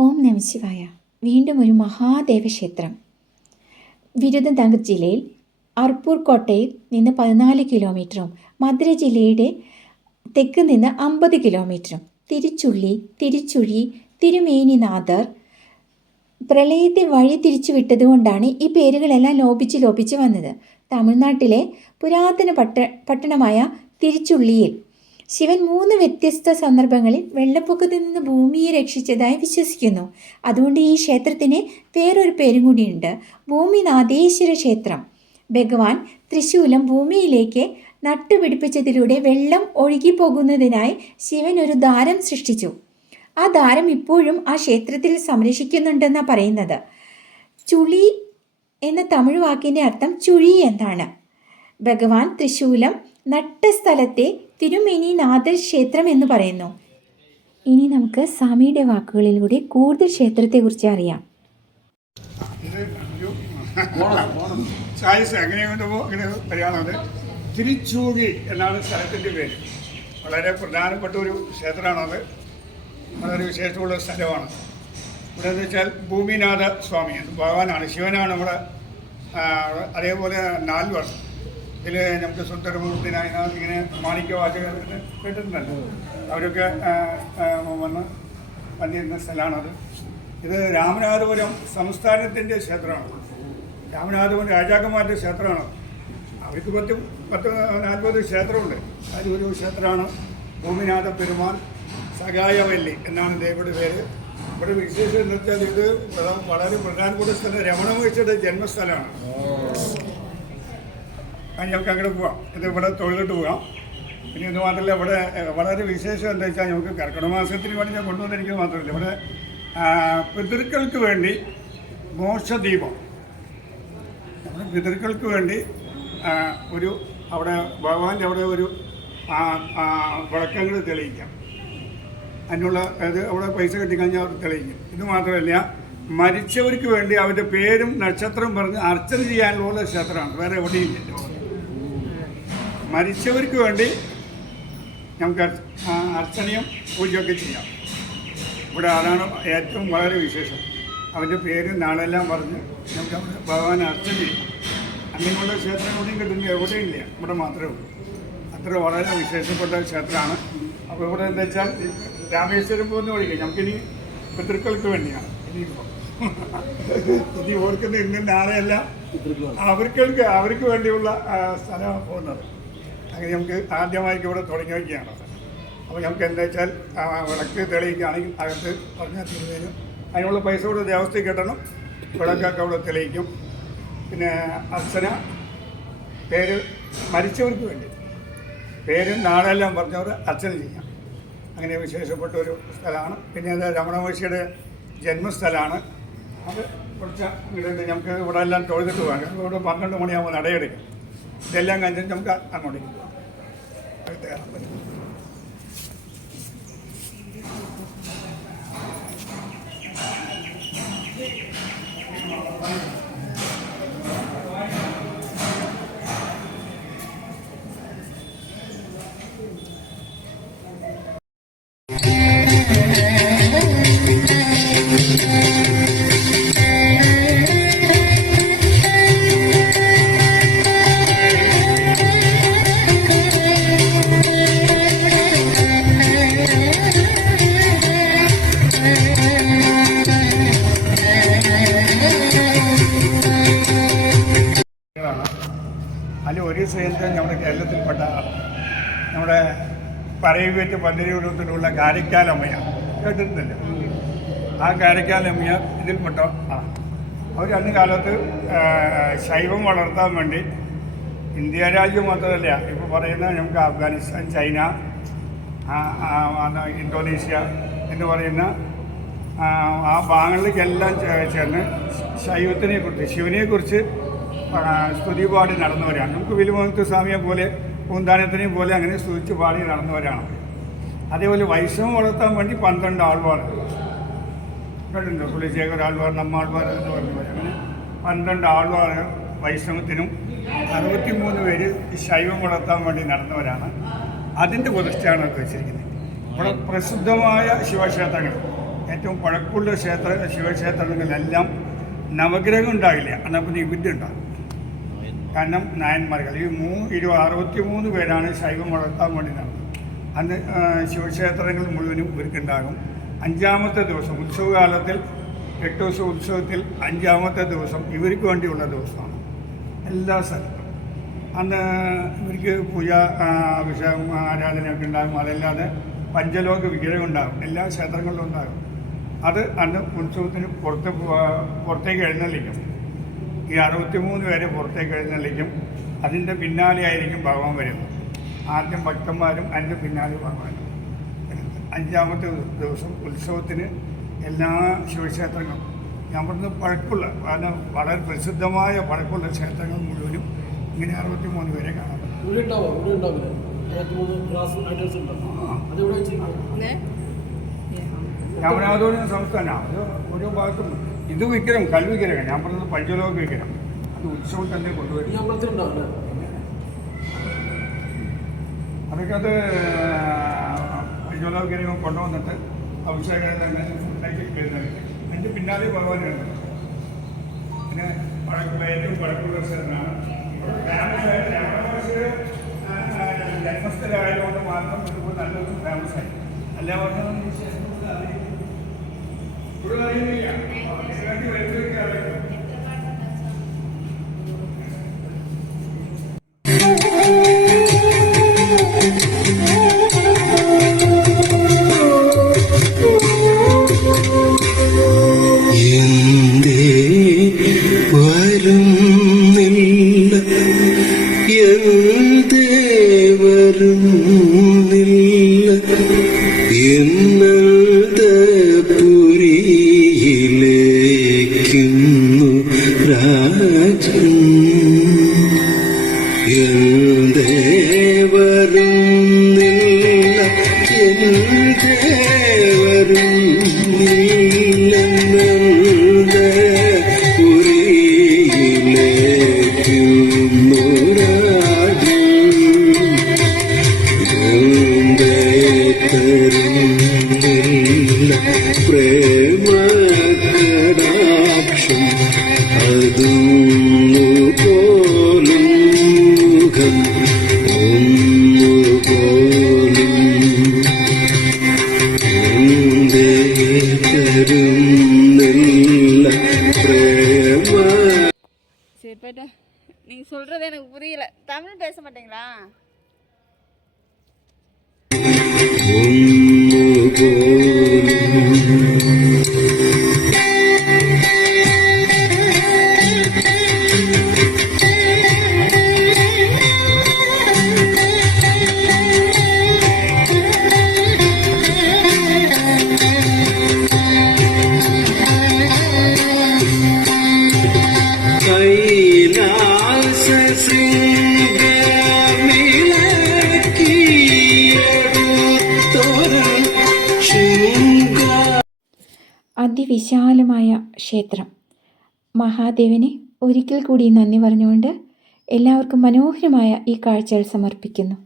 ഓം നമഃശിവായ. വീണ്ടും ഒരു മഹാദേവക്ഷേത്രം. വിരുദനഗർ ജില്ലയിൽ അർപ്പൂർ കോട്ടയിൽ നിന്ന് 14 കിലോമീറ്ററും മധുര ജില്ലയുടെ തെക്ക് നിന്ന് 50 കിലോമീറ്ററും തിരുച്ചുഴി, തിരുമേനിനാഥർ പ്രളയത്തെ വഴി തിരിച്ചു വിട്ടതുകൊണ്ടാണ് ഈ പേരുകളെല്ലാം ലോപിച്ച് വന്നത്. തമിഴ്നാട്ടിലെ പുരാതന പട്ടണമായ തിരുച്ചുള്ളിയിൽ ശിവൻ 3 വ്യത്യസ്ത സന്ദർഭങ്ങളിൽ വെള്ളപ്പൊക്കത്തിൽ നിന്ന് ഭൂമിയെ രക്ഷിച്ചതായി വിശ്വസിക്കുന്നു. അതുകൊണ്ട് ഈ ക്ഷേത്രത്തിന് വേറൊരു പേരും കൂടിയുണ്ട്, ഭൂമിനാഥേശ്വര ക്ഷേത്രം. ഭഗവാൻ തൃശൂലം ഭൂമിയിലേക്ക് നട്ടുപിടിപ്പിച്ചതിലൂടെ വെള്ളം ഒഴുകിപ്പോകുന്നതിനായി ശിവൻ ഒരു ദ്വാരം സൃഷ്ടിച്ചു. ആ ദ്വാരം ഇപ്പോഴും ആ ക്ഷേത്രത്തിൽ സംരക്ഷിക്കുന്നുണ്ടെന്നാണ് പറയുന്നത്. ചുളി എന്ന തമിഴ് വാക്കിൻ്റെ അർത്ഥം ചുഴി എന്നാണ്. ഭഗവാൻ തൃശൂലം നട്ട സ്ഥലത്തെ തിരുമേനിനാഥർ ക്ഷേത്രം എന്ന് പറയുന്നു. ഇനി നമുക്ക് സ്വാമിയുടെ വാക്കുകളിലൂടെ കൂടുതൽ ക്ഷേത്രത്തെക്കുറിച്ച് അറിയാം. തിരുച്ചൂഴി എന്നാണ് സ്ഥലത്തിൻ്റെ പേര്. വളരെ പ്രധാനപ്പെട്ട ഒരു ക്ഷേത്രമാണത്. വളരെ വിശേഷമുള്ള സ്ഥലമാണ്. ഇവിടെ എന്ന് വെച്ചാൽ ഭൂമിനാഥ സ്വാമി ഭഗവാനാണ്, ശിവനാണ് നമ്മുടെ. അതേപോലെ നാൽവർ ഇതിൽ നമുക്ക് സുന്ദരമൂർത്തിനായി ഇങ്ങനെ മാണിക്യവാചകർ കേട്ടിട്ടുണ്ടല്ലോ, അവരൊക്കെ വന്നിരുന്ന സ്ഥലമാണത്. ഇത് രാമനാഥപുരം സംസ്ഥാനത്തിൻ്റെ ക്ഷേത്രമാണ്. രാമനാഥപുരം രാജാക്കന്മാരുടെ ക്ഷേത്രമാണ്. അവർക്ക് 40 ക്ഷേത്രമുണ്ട്. അതിലൊരു ക്ഷേത്രമാണ് ഭൂമിനാഥ പെരുമാൾ സഹായവല്ലി എന്നാണ് ദേവിയുടെ പേര്. ഇവിടെ വിശേഷം എന്ന് വെച്ചാൽ ഇത് വളരെ പ്രധാനപ്പെട്ട സ്ഥലം, രമണ മഹർഷിയുടെ ജന്മസ്ഥലമാണ്. ഞങ്ങൾക്ക് അങ്ങനെ പോവാം. ഇത് ഇവിടെ തൊഴിലിട്ട് പോകാം. പിന്നെ ഇത് മാത്രമല്ല, ഇവിടെ വളരെ വിശേഷം എന്താ വെച്ചാൽ നമുക്ക് കർക്കിടക മാസത്തിന് വേണ്ടി ഞാൻ കൊണ്ടുവന്നിരിക്കുന്നത് മാത്രമല്ല, ഇവിടെ പിതൃക്കൾക്ക് വേണ്ടി മോക്ഷദീപം, നമ്മുടെ പിതൃക്കൾക്ക് വേണ്ടി ഒരു അവിടെ ഭഗവാന്റെ അവിടെ ഒരു വിളക്കങ്ങൾ തെളിയിക്കാം. അതിനുള്ള അത് അവിടെ പൈസ കെട്ടിക്കഴിഞ്ഞാൽ അവർ തെളിയിക്കും. ഇത് മാത്രമല്ല, മരിച്ചവർക്ക് വേണ്ടി അവരുടെ പേരും നക്ഷത്രം പറഞ്ഞ് അർച്ചന ചെയ്യാനുള്ള ക്ഷേത്രമാണ്. വേറെ എവിടെയില്ല. മരിച്ചവർക്ക് വേണ്ടി നമുക്ക് അർച്ചനയും പൂജയൊക്കെ ചെയ്യാം. ഇവിടെ അതാണ് ഏറ്റവും വളരെ വിശേഷം. അവൻ്റെ പേരും നാളെല്ലാം പറഞ്ഞ് നമുക്ക് അവിടെ ഭഗവാൻ അർച്ചന ചെയ്യും. അങ്ങനെയുള്ള ക്ഷേത്രം എവിടെയും കിട്ടുന്നില്ല, എവിടെയില്ല, ഇവിടെ മാത്രമേ ഉള്ളൂ. അത്ര വളരെ വിശേഷപ്പെട്ട ക്ഷേത്രമാണ്. അപ്പോൾ ഇവിടെ എന്താ വെച്ചാൽ രാമേശ്വരം പോകുന്ന വഴിക്ക് നമുക്കിനി പിതൃക്കൾക്ക് വേണ്ടിയാണ്. ഇനി ഓർക്കുന്ന ഇന്നും നാളെയല്ല അവർക്ക് വേണ്ടിയുള്ള സ്ഥലമാണ് പോകുന്നത്. അങ്ങനെ നമുക്ക് ആദ്യമായിട്ട് ഇവിടെ തുടങ്ങി വയ്ക്കുകയാണ്. അപ്പോൾ നമുക്ക് എന്താ വെച്ചാൽ വിളക്ക് തെളിയിക്കുകയാണെങ്കിൽ അകത്ത് പറഞ്ഞാൽ തിരുവേലും അതിനുള്ള പൈസ കൂടെ ദേവസ്ഥയിൽ കിട്ടണം. വിളക്കൊക്കെ അവിടെ തെളിയിക്കും. പിന്നെ അർച്ചന, പേര് മരിച്ചവർക്ക് വേണ്ടി പേരും നാളെല്ലാം പറഞ്ഞവർ അർച്ചന ചെയ്യാം. അങ്ങനെ വിശേഷപ്പെട്ട ഒരു സ്ഥലമാണ്. പിന്നെ അത് രമണ മഹർഷിയുടെ ജന്മസ്ഥലമാണ്. അത് കുറച്ച് ഇങ്ങോട്ട് നമുക്ക് ഇവിടെ എല്ലാം തൊഴുതിട്ട് പോകാം. ഇവിടെ 12 മണിയാകുമ്പോൾ നടയെടുക്കും. ഇതെല്ലാം കഴിഞ്ഞിട്ട് നമുക്ക് അങ്ങോട്ടേക്ക് പോകാം. അതിൽ ഒരു ശ്രീയന്ത്രൻ നമ്മുടെ കേരളത്തിൽപ്പെട്ട നമ്മുടെ പറയൂറ്റ് പന്തരിയൂരത്തിലുള്ള കാരിക്കാലമ്മയാണ്, കേട്ടിട്ടുണ്ടല്ലോ. ആ കാരിക്കാലമ്മയ ഇതിൽപ്പെട്ട അവർ അന്ന് കാലത്ത് ശൈവം വളർത്താൻ വേണ്ടി ഇന്ത്യ രാജ്യം മാത്രമല്ല, ഇപ്പോൾ പറയുന്ന നമുക്ക് അഫ്ഗാനിസ്ഥാൻ, ചൈന, ഇന്തോനേഷ്യ എന്ന് പറയുന്ന ആ ഭാഗങ്ങളിലേക്കെല്ലാം ചേർന്ന് ശൈവത്തിനെക്കുറിച്ച്, ശിവനെക്കുറിച്ച് സ്തുതി പാടി നടന്നവരാണ്. നമുക്ക് വിലുമുഖത്ത് സ്വാമിയെ പോലെ പൂന്താനത്തിനെയും പോലെ അങ്ങനെ സ്തുതിച്ച് പാടി നടന്നവരാണ്. അതേപോലെ വൈഷ്ണവം വളർത്താൻ വേണ്ടി 12 ആൾവാർ കേട്ടിട്ടുണ്ട്. കുലശേഖര ആൾവാർ, നമ്മാൾവാർ എന്ന് പറഞ്ഞവർ, അങ്ങനെ 12 ആൾവാർ വൈഷ്ണവത്തിനും 63 പേര് ശൈവം വളർത്താൻ വേണ്ടി നടന്നവരാണ്. അതിൻ്റെ പ്രതിഷ്ഠയാണ് വെച്ചിരിക്കുന്നത്. ഇവിടെ പ്രസിദ്ധമായ ശിവക്ഷേത്രങ്ങൾ ഏറ്റവും പഴക്കമുള്ള ശിവക്ഷേത്രങ്ങളിലെല്ലാം നവഗ്രഹം ഉണ്ടാകില്ല, എന്നപ്പോൾ നിബിദ്ധ ഉണ്ടാകും. കാരണം നായന്മാர்கள் ഈ 63 പേരാണ് ശൈവം വളർത്താൻ വേണ്ടി നടന്നത്. അന്ന് ശിവക്ഷേത്രങ്ങൾ മുഴുവനും ഇവർക്കുണ്ടാകും. 5-ാമത്തെ ദിവസം ഉത്സവകാലത്തിൽ 8 ദിവസം ഉത്സവത്തിൽ 5-ാമത്തെ ദിവസം ഇവർക്ക് വേണ്ടിയുള്ള ദിവസമാണ് എല്ലാ സ്ഥലത്തും. അന്ന് ഇവർക്ക് പൂജ അഭിഷേകം ആരാധനയൊക്കെ ഉണ്ടാകും. അതല്ലാതെ പഞ്ചലോക വിഗ്രഹം ഉണ്ടാകും, എല്ലാ ക്ഷേത്രങ്ങളിലും ഉണ്ടാകും. അത് അന്ന് ഉത്സവത്തിന് പുറത്തേക്ക് എഴുന്നള്ളിക്കും. ഈ 63 പേരെ പുറത്തേക്ക് എഴുന്നള്ളിക്കും. അതിൻ്റെ പിന്നാലെ ആയിരിക്കും ഭഗവാൻ വരുന്നത്. ആദ്യം ഭക്തന്മാരും അതിൻ്റെ പിന്നാലെ ഭഗവാനും. 5-ാമത്തെ ദിവസം ഉത്സവത്തിന് എല്ലാ ശിവക്ഷേത്രങ്ങളും, ഞാൻ പറഞ്ഞത് പഴക്കമുള്ള, വളരെ പ്രസിദ്ധമായ പഴക്കമുള്ള ക്ഷേത്രങ്ങൾ മുഴുവനും ഇങ്ങനെ 63 പേരെ കാണാൻ പറ്റും. രാമനാഥോണി സംസ്ഥാനം അത് ഓരോ ഭാഗത്തും. ഇത് വിഗ്രഹം കൽവിഗ്രഹം, ഞാൻ പറഞ്ഞത് പഞ്ചലോക വിഗ്രഹം, അത് ഉത്സവം തന്നെ കൊണ്ടുവരും. അതൊക്കെ അത് പഞ്ചലോക വിഗ്രഹം കൊണ്ടുവന്നിട്ട് അഭിഷേകം തന്നെ വരുന്നത്. അതിൻ്റെ പിന്നാലെ ഭഗവാനുണ്ട്. പിന്നെ ഏറ്റവും പഴക്കമുള്ള സ്ഥലമാണ് ജന്മസ്ഥലമായതുകൊണ്ട് മാത്രം ഇതിപ്പോൾ നല്ലൊരു ഫേമസായി. എല്ലാവർക്കും ഇവിടെ അറിയുന്നില്ല, വരുന്നതൊക്കെ അറിയാം. சரிப்பேட்டா, நீங்க சொல்றது எனக்கு புரியல. தமிழ் பேச மாட்டீங்களா? അതിവിശാലമായ ക്ഷേത്രം. മഹാദേവന് ഒരിക്കൽ കൂടി നന്ദി പറഞ്ഞുകൊണ്ട് എല്ലാവർക്കും മനോഹരമായ ഈ കാഴ്ചകൾ സമർപ്പിക്കുന്നു.